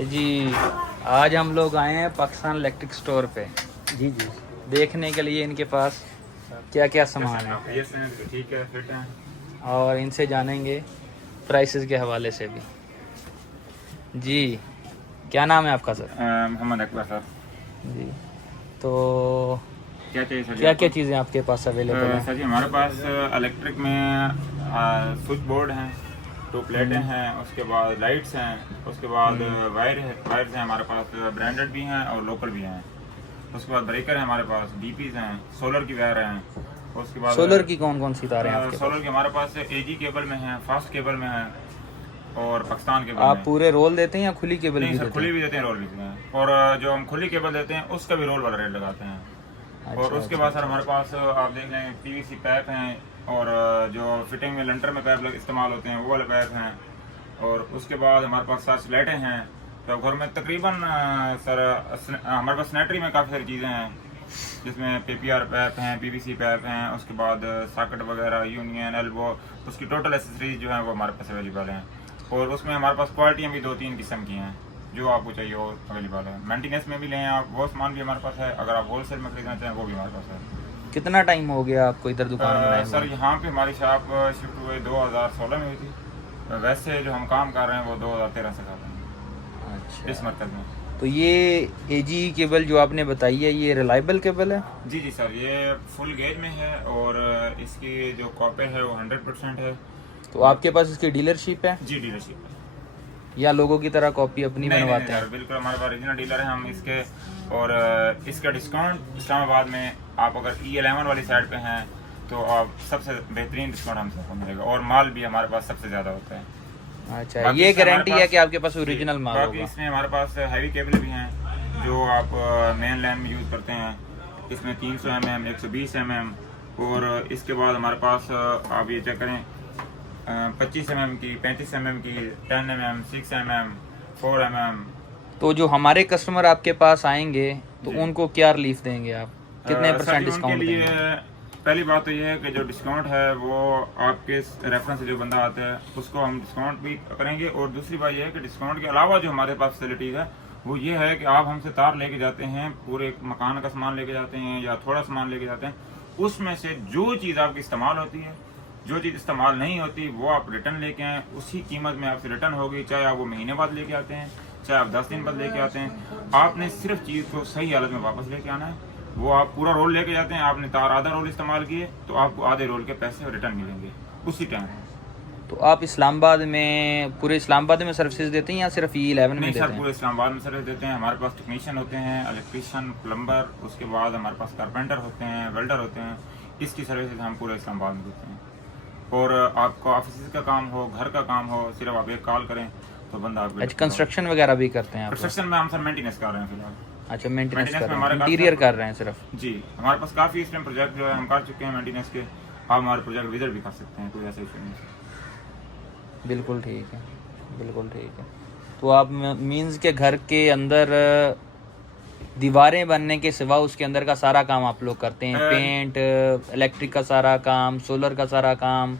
जी आज हम लोग आए हैं पाकिस्तान इलेक्ट्रिक स्टोर पे जी देखने के लिए इनके पास क्या क्या सामान है ठीक है, फिट है। और इनसे जानेंगे प्राइसेस के हवाले से भी। जी क्या नाम है आपका सर? मोहम्मद अकबर सर। जी तो क्या चाहिए सर? क्या क्या चीज़ें आपके पास अवेलेबल हैं? सर जी हमारे पास इलेक्ट्रिक में स्विच बोर्ड हैं, टू प्लेटें हैं, उसके बाद लाइट्स हैं, उसके बाद वायर्स हैं हमारे पास, ब्रांडेड भी हैं और लोकल भी हैं। उसके बाद ब्रेकर है हमारे पास, डीपीज हैं, सोलर की वायर हैं। उसके बाद सोलर की कौन कौन सी तारें हैं आपके पास? सोलर की हमारे पास एजी केबल में है, फास्ट केबल में है और पाकिस्तान केबल आप में। पूरे रोल देते हैं या खुली केबल नहीं भी सर, देते खुली हैं? भी देते हैं, रोल भी देते हैं। और जो हम खुली केबल देते हैं उसका भी रोल वाला रेट लगाते हैं। अच्छा, और उसके बाद सर हमारे पास आप देख लें पीवीसी पाइप हैं, और जो फिटिंग में लंटर में पाइप इस्तेमाल होते हैं वो वाले पाइप हैं। और उसके बाद हमारे पास सर्च लाइटें हैं। तो घर में तकरीबन सर हमारे पास स्नैटरी में काफ़ी सारी चीज़ें हैं, जिसमें पीपीआर पाइप हैं, पीवीसी पाइप हैं, उसके बाद सॉकेट वगैरह, यूनियन, एल्बो, उसकी टोटल एसेसरीज जो हैं वो हमारे पास अवेलेबल हैं। और उसमें हमारे पास क्वालिटियाँ भी 2-3 किस्म की हैं, जो आपको चाहिए वो अवेलेबल है। मेंटेनेंस में भी लें आप, वो सामान भी हमारे पास है। अगर आप होलसेल में खरीदना चाहें वो भी हमारे पास है। कितना टाइम हो गया आपको इधर दुकान बनाए सर हुए? यहाँ पे हमारी शॉप शिफ्ट हुई 2016 में हुई थी। वैसे जो हम काम कर रहे हैं वो 2013 से कर रहे हैं अच्छा, इस मरकज़ में। तो ये एजी केबल जो आपने बताई है ये रिलायबल केबल है? जी जी सर, ये फुल गेज में है और इसकी जो कॉपर है वो 100% है। तो आपके पास इसकी डीलरशिप है जी डीलरशिप है। या लोगों की तरह कॉपी अपनी नहीं बनवाते हैं? सर, बिल्कुल हमारे पास ओरिजिनल डीलर है हम इसके। और इसका डिस्काउंट इस्लामाबाद में आप अगर E11 वाली साइड पे हैं तो आप सबसे बेहतरीन डिस्काउंट हमसे आपको मिलेगा। और माल भी हमारे पास सबसे ज़्यादा होता है। अच्छा, बाकी ये इसमें हमारे गारंटी है पास- कि आपके पास ओरिजिनल माल बाकी होगा? इसमें हमारे पास हैवी केबल भी हैं जो आप मेन लाइन में यूज़ करते हैं। इसमें 300 mm, 120 mm, और इसके बाद हमारे पास आप ये चेक करें 25 mm की, 35 mm की, 10 mm, 6 mm, 4 mm। तो जो हमारे कस्टमर आपके पास आएंगे तो जी। उनको क्या रिलीफ देंगे आप? कितने सर परसेंट जी, उनके डिस्काउंट लिए देंगे? पहली बात तो ये है कि जो डिस्काउंट है वो आपके रेफरेंस से जो बंदा आता है उसको हम डिस्काउंट भी करेंगे। और दूसरी बात ये है कि डिस्काउंट के अलावा जो हमारे पास फैसिलिटीज़ है वो ये है कि आप हमसे तार लेके जाते हैं, पूरे मकान का सामान लेके जाते हैं या थोड़ा सामान लेके जाते हैं, उसमें से जो चीज़ आपकी इस्तेमाल होती है, जो चीज़ इस्तेमाल नहीं होती वो आप रिटर्न लेके आएँ, उसी कीमत में आपसे रिटर्न होगी। चाहे आप वो महीने बाद लेके आते हैं, चाहे आप 10 दिन बाद लेके आते हैं, आपने सिर्फ चीज़ को सही हालत में वापस लेके आना है। वो आप पूरा रोल लेके जाते हैं, आपने तार आधा रोल इस्तेमाल किए तो आपको आधे रोल के पैसे रिटर्न मिलेंगे उसी टाइम। तो आप इस्लामाबाद में, पूरे इस्लामाबाद में सर्विसेज देते हैं या सिर्फ E11 में नहीं देते सर, हैं? पूरे इस्लामाबाद में सर्विस देते हैं। हमारे पास टेक्नीशियन होते हैं, इलेक्ट्रीशियन, प्लम्बर, उसके बाद हमारे पास कारपेंटर होते हैं, वेल्डर होते हैं। इसकी सर्विसेज हम पूरे इस्लामाबाद में देते हैं। और आपको ऑफिस का काम हो, घर का काम हो, सिर्फ आप एक कॉल करें तो बंदा आपको। अच्छा, कंस्ट्रक्शन वगैरह भी करते हैं आप? कंस्ट्रक्शन में हम सर मेंटेनेंस कर रहे हैं फिलहाल। अच्छा, मेंटेनेंस maintenance कर में रहे हमारे हैं, पास इंटीरियर है। कर रहे हैं सिर्फ? जी, हमारे पास काफ़ी इस टाइम प्रोजेक्ट जो है हम कर चुके हैं मेंटेनेंस के। आप हमारे प्रोजेक्ट विजिट भी कर सकते हैं, कोई ऐसा इशू नहीं है। बिल्कुल ठीक है, बिल्कुल ठीक है। तो आप मीन्स के घर के अंदर दीवारें बनने के सिवा उसके अंदर का सारा काम आप लोग करते हैं? पेंट, इलेक्ट्रिक का सारा काम, सोलर का सारा काम,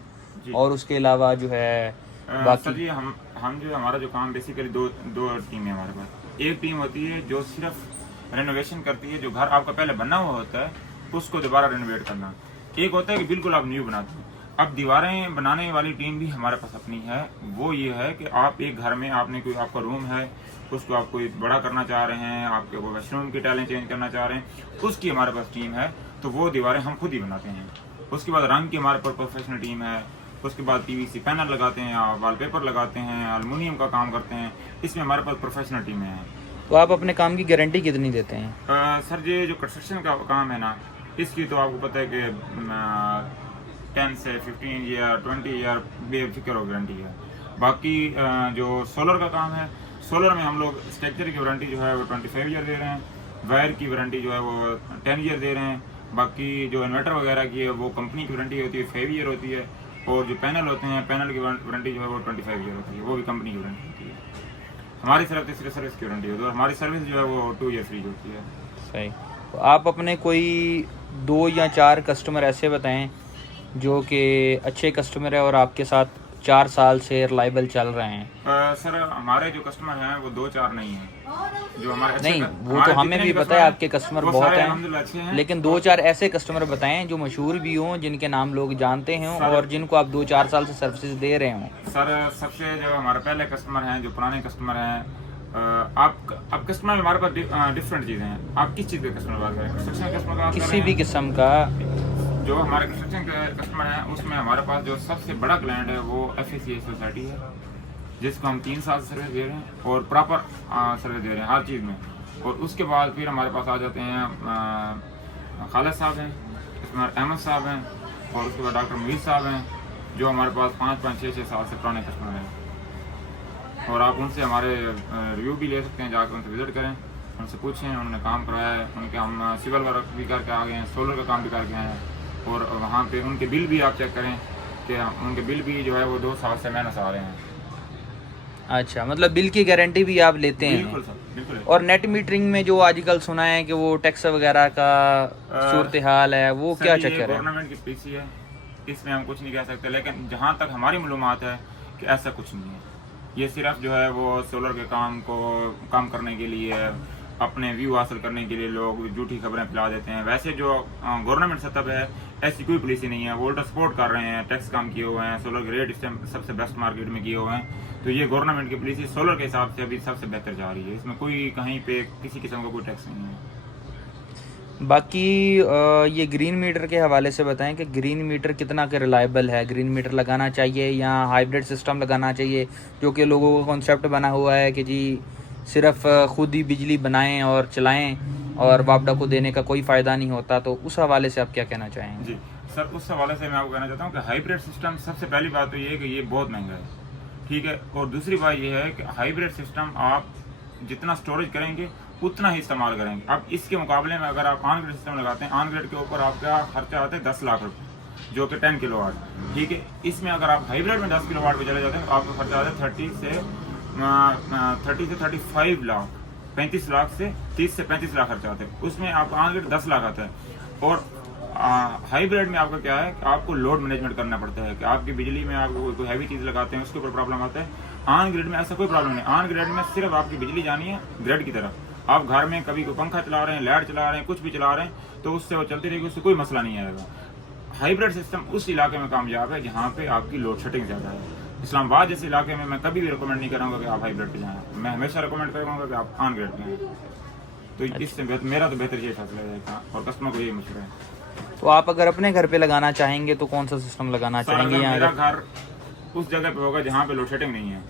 जी। और उसके अलावा जो है सर बाकी? जी हम जो हमारा जो काम बेसिकली दो टीम है हमारे पास। एक टीम होती है जो सिर्फ रेनोवेशन करती है, जो घर आपका पहले बना हुआ होता है उसको दोबारा रेनोवेट करना। एक होता है कि बिल्कुल आप न्यू बनाते हैं। अब दीवारें बनाने वाली टीम भी हमारे पास अपनी है। वो ये है कि आप एक घर में आपने कोई आपका रूम है, उसको आप कोई बड़ा करना चाह रहे हैं, आपके वो वॉशरूम की टाइलें चेंज करना चाह रहे हैं, उसकी हमारे पास टीम है। तो वो दीवारें हम खुद ही बनाते हैं। उसके बाद रंग की हमारे पास प्रोफेशनल टीम है। उसके बाद पीवीसी पैनल लगाते हैं, वॉलपेपर लगाते हैं, एल्युमिनियम का काम करते हैं। इसमें हमारे पास प्रोफेशनल टीमें हैं। तो आप अपने काम की गारंटी कितनी देते हैं? सर ये जो कंस्ट्रक्शन का काम है ना, इसकी तो आपको पता है कि 10 से 15 ईयर, 20 ईयर बेफिक्र हो गारंटी है। बाकी जो सोलर का काम है, सोलर में हम लोग स्ट्रक्चर की वारंटी जो है वो 25 ईयर दे रहे हैं, वायर की वारंटी जो है वो 10 ईयर दे रहे हैं। बाकी जो इन्वर्टर वगैरह की है वो कंपनी की वारंटी होती है, 5 ईयर होती है। और जो पैनल होते हैं, पैनल की वारंटी जो है वो 25 ईयर होती है, वो भी कंपनी की वारंटी होती है। हमारी तरफ से सिर्फ सर्विस की वारंटी होती है, और हमारी सर्विस जो है वो 2 ईयर फ्री होती है। सही। तो आप अपने कोई 2 या 4 कस्टमर ऐसे बताएं जो कि अच्छे कस्टमर है और आपके साथ 4 साल से रिलायबल चल रहे हैं? सर हमारे जो कस्टमर हैं वो 2-4 नहीं हैं जो हमारे अच्छे नहीं, वो हमारे तो हमें जितने भी पता कस्टमर है हैं, आपके कस्टमर वो बहुत सारे हैं, अल्हम्दुलिल्लाह अच्छे हैं। लेकिन 2-4 ऐसे कस्टमर बताएं जो मशहूर भी हों, जिनके नाम लोग जानते हों और जिनको आप 2-4 साल से सर्विसेज दे रहे हों। सर सबसे जो हमारे पहले कस्टमर हैं, जो पुराने कस्टमर हैं, आप कस्टमर हमारे पास डिफरेंट चीज़ें हैं। आप किस चीज़ के कस्टमर बात करें? कंस्ट्रक्शन कस्टमर का बात कर किसी रहे भी हैं? किस्म का। जो हमारे कंस्ट्रक्शन के कस्टमर हैं उसमें हमारे पास जो सबसे बड़ा क्लाइंट है वो FACI सोसाइटी है, जिसको हम 3 साल से सर्विस दे रहे हैं और प्रॉपर सर्विस दे रहे हैं हर चीज़ में। और उसके बाद फिर हमारे पास आ जाते हैं खालिद साहब हैं, कस्टमर अहमद साहब हैं, और उसके बाद डॉक्टर मुईद साहब हैं, जो हमारे पास 5-6 साल से पुराने कस्टमर हैं। और आप उनसे हमारे रिव्यू भी ले सकते हैं, जाकर उनसे विजिट करें, उनसे पूछें, उन्होंने काम कराया है, उनके हम सिविल वर्क भी करके आ गए हैं, सोलर का काम भी करके आए हैं। और वहाँ पे उनके बिल भी आप चेक करें कि उनके बिल भी जो है वो 2 साल से माइनस आ रहे हैं। अच्छा, मतलब बिल की गारंटी भी आप लेते हैं? बिल्कुल सर, बिल्कुल। और नेट मीटरिंग में जो आजकल सुना है कि वो टैक्स वगैरह का सूरत हाल है, वो क्या चक्कर है? गवर्नमेंट की पॉलिसी है, इसमें हम कुछ नहीं कह सकते, लेकिन जहाँ तक हमारी मालूमात है कि ऐसा कुछ नहीं है। ये सिर्फ जो है वो सोलर के काम को काम करने के लिए, अपने व्यू हासिल करने के लिए लोग झूठी खबरें फैला देते हैं। वैसे जो गवर्नमेंट सतह है ऐसी कोई पॉलिसी नहीं है। वो उल्टा सपोर्ट कर रहे हैं, टैक्स काम किए हुए हैं, सोलर के रेट इस टाइम सबसे बेस्ट मार्केट में किए हुए हैं। तो ये गवर्नमेंट की पॉलिसी सोलर के हिसाब से अभी सबसे बेहतर जा रही है। इसमें कोई कहीं पे किसी किस्म का कोई टैक्स नहीं है। बाकी ये ग्रीन मीटर के हवाले से बताएं कि ग्रीन मीटर कितना के रिलायबल है? ग्रीन मीटर लगाना चाहिए या हाइब्रिड सिस्टम लगाना चाहिए, जो कि लोगों का कॉन्सेप्ट बना हुआ है कि जी सिर्फ खुद ही बिजली बनाएं और चलाएं और वापडा को देने का कोई फ़ायदा नहीं होता। तो उस हवाले से आप क्या कहना चाहेंगे? जी सर, उस हवाले से मैं आपको कहना चाहता हूँ कि हाइब्रिड सिस्टम, सबसे पहली बात तो ये है कि ये बहुत महंगा है, ठीक है। और दूसरी बात ये है कि हाइब्रिड सिस्टम आप जितना स्टोरेज करेंगे उतना ही इस्तेमाल करेंगे। अब इसके मुकाबले में अगर आप ऑन ग्रिड सिस्टम लगाते हैं, ऑन ग्रिड के ऊपर आपका खर्चा आता है 10 लाख रुपये, जो कि 10 किलोवाट, ठीक है। इसमें अगर आप हाइब्रिड में 10 किलोवाट पे चले जाते हैं तो आपका खर्चा आता है 30 से 35 लाख, 35 लाख से 30 से 35 लाख खर्चा आता है। उसमें आपका ऑन ग्रिड 10 लाख आता है। और हाइब्रिड में आपका क्या है कि आपको लोड मैनेजमेंट करना पड़ता है कि आपकी बिजली में आप कोई हैवी चीज़ लगाते हैं उसके ऊपर प्रॉब्लम आता है। ऑन ग्रिड में ऐसा कोई प्रॉब्लम नहीं। ऑन ग्रिड में सिर्फ आपकी बिजली जानी है ग्रिड की तरफ। आप घर में कभी कोई पंखा चला रहे हैं, लाइट चला रहे हैं, कुछ भी चला रहे हैं, तो उससे वो चलती रहेगी, उससे कोई मसला नहीं आएगा। हाइब्रिड सिस्टम उस इलाके में कामयाब है जहाँ पे आपकी लोड शेडिंग ज़्यादा है। इस्लामाबाद जैसे इलाके में मैं कभी भी रिकमेंड नहीं करूँगा कि आप हाइब्रिड पे जाएँ। मैं हमेशा रिकमेंड करूँगा कि आप ऑन ग्रिड पे आएँ। तो इससे मेरा तो बेहतर ये फैसला है और कस्टमर को यही मशवरा है। तो आप अगर अपने घर पे लगाना चाहेंगे तो कौन सा सिस्टम लगाना चाहेंगे? अगर मेरा घर उस जगह पे होगा जहाँ पे लोड शेडिंग नहीं है,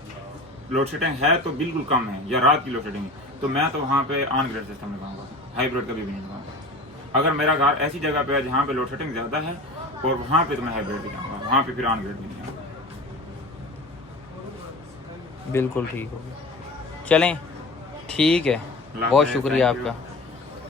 लोड शेडिंग है तो बिल्कुल कम है या रात की लोड शेडिंग है, तो मैं तो वहाँ पे ऑन ग्रिड सिस्टम लगाऊंगा, हाइब्रिड कभी भी नहीं लगाऊंगा। अगर मेरा घर ऐसी जगह पे है जहाँ पे लोड शेडिंग ज़्यादा है और वहाँ पे तो मैं हाइब्रिड भी जाऊँगा, वहाँ पे फिर ऑन ग्रिड भी नहीं आऊँगा। बिल्कुल ठीक होगा। चलें, ठीक है, बहुत शुक्रिया आपका।